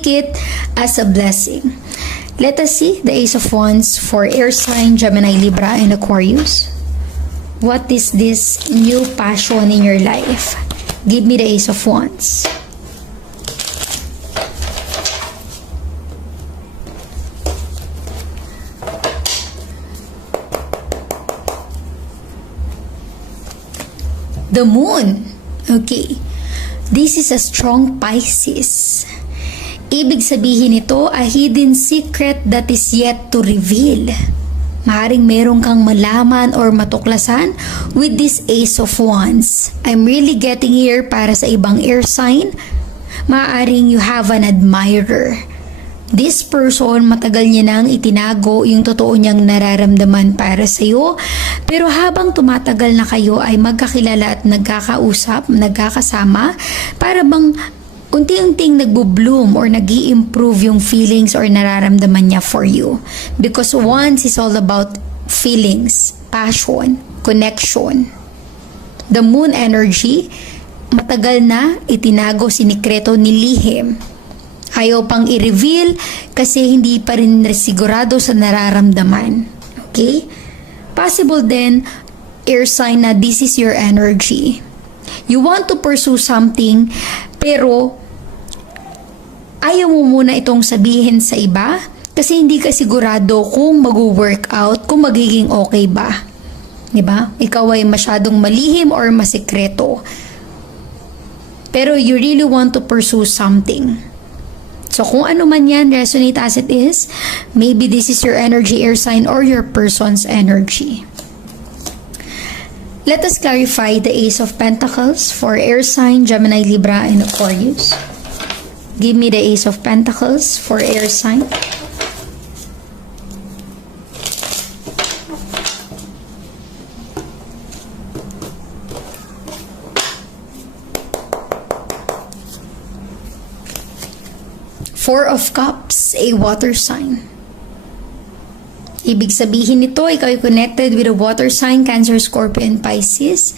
Take it as a blessing. Let us see the Ace of Wands for air sign, Gemini, Libra, and Aquarius. What is this new passion in your life? Give me the Ace of Wands. The Moon. Okay. This is a strong Pisces. Ibig sabihin nito, a hidden secret that is yet to reveal. Maaring meron kang malaman or matuklasan with this Ace of Wands. I'm really getting here para sa ibang air sign. Maaring you have an admirer. This person, matagal niya nang itinago yung totoo niyang nararamdaman para sa iyo. Pero habang tumatagal na kayo ay magkakilala at nagkakausap, nagkakasama, para bang unti-unting nagbo-bloom or nag-i-improve yung feelings or nararamdaman niya for you. Because Wands is all about feelings, passion, connection. The Moon energy, matagal na itinago, sinikreto, nilihim. Ayaw pang i-reveal kasi hindi pa rin sigurado sa nararamdaman. Okay? Possible din, air sign, na this is your energy. You want to pursue something, pero ayaw mo muna itong sabihin sa iba kasi hindi ka sigurado kung mag-work out, kung magiging okay ba. Diba? Ikaw ay masyadong malihim or masikreto. Pero you really want to pursue something. So kung ano man yan, resonate as it is, maybe this is your energy, air sign, or your person's energy. Let us clarify the Ace of Pentacles for air sign, Gemini, Libra, and Aquarius. Give me the Ace of Pentacles for air sign. Four of Cups, a water sign. Ibig sabihin nito, ikaw ay connected with a water sign, Cancer, Scorpio, and Pisces.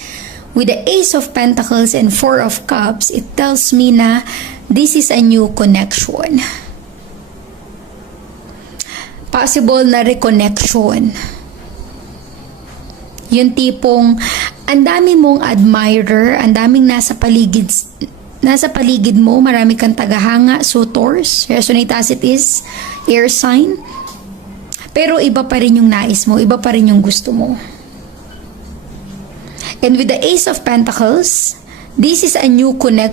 With the Ace of Pentacles and Four of Cups, it tells me na this is a new connection. Possible na reconnection. Yung tipong, ang dami mong admirer, ang daming nasa paligid mo, marami kang tagahanga, suitors, resonate as it is, air sign. Pero iba pa rin yung nais mo, iba pa rin yung gusto mo. And with the Ace of Pentacles, this is a new connection.